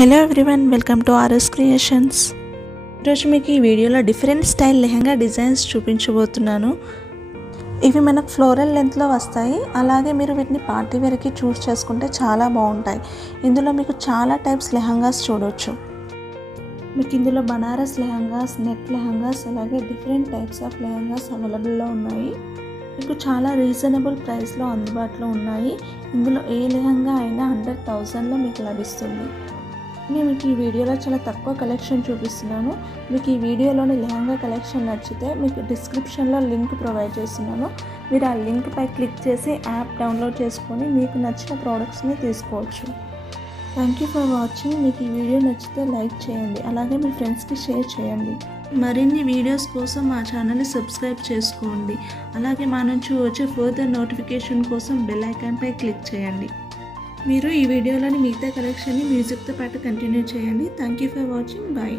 Hello everyone, welcome to RS creations. ఈరోజు మీకు ఈ వీడియోలో డిఫరెంట్ స్టైల్ లెహంగా డిజైన్స్ చూపించబోతున్నాను. ఇవి మనకు ఫ్లోరల్ లెంత్లో వస్తాయి. అలాగే మీరు వీటిని పార్టీ వేర్కి చూస్ చేసుకుంటే చాలా బాగుంటాయి. ఇందులో మీకు చాలా టైప్స్ లెహంగాస్ చూడవచ్చు. మీకు ఇందులో బనారస్ లెహంగాస్, నెట్ లెహంగాస్, అలాగే డిఫరెంట్ టైప్స్ ఆఫ్ లెహంగాస్ అవైలబుల్లో ఉన్నాయి. మీకు చాలా రీజనబుల్ ప్రైస్లో అందుబాటులో ఉన్నాయి. ఇందులో ఏ లెహంగా అయినా అండర్ 1000లో మీకు లభిస్తుంది. నేను మీకు ఈ వీడియోలో చాలా తక్కువ కలెక్షన్ చూపిస్తున్నాను. మీకు ఈ వీడియోలోని లెహంగా కలెక్షన్ నచ్చితే మీకు డిస్క్రిప్షన్లో లింక్ ప్రొవైడ్ చేస్తున్నాను. మీరు ఆ లింక్పై క్లిక్ చేసి యాప్ డౌన్లోడ్ చేసుకొని మీకు నచ్చిన ప్రోడక్ట్స్ని తీసుకోవచ్చు. Thank you for watching. మీకు ఈ వీడియో నచ్చితే లైక్ చేయండి, అలాగే మీ ఫ్రెండ్స్కి షేర్ చేయండి. మరిన్ని వీడియోస్ కోసం మా ఛానల్ని సబ్స్క్రైబ్ చేసుకోండి. అలాగే మా నుంచి వచ్చే ఫర్దర్ నోటిఫికేషన్ కోసం బెల్ ఐకాన్పై క్లిక్ చేయండి. మీరు ఈ వీడియోలోని మిగతా కలెక్షన్ని మ్యూజిక్తో పాటు కంటిన్యూ చేయండి. Thank you for watching. Bye.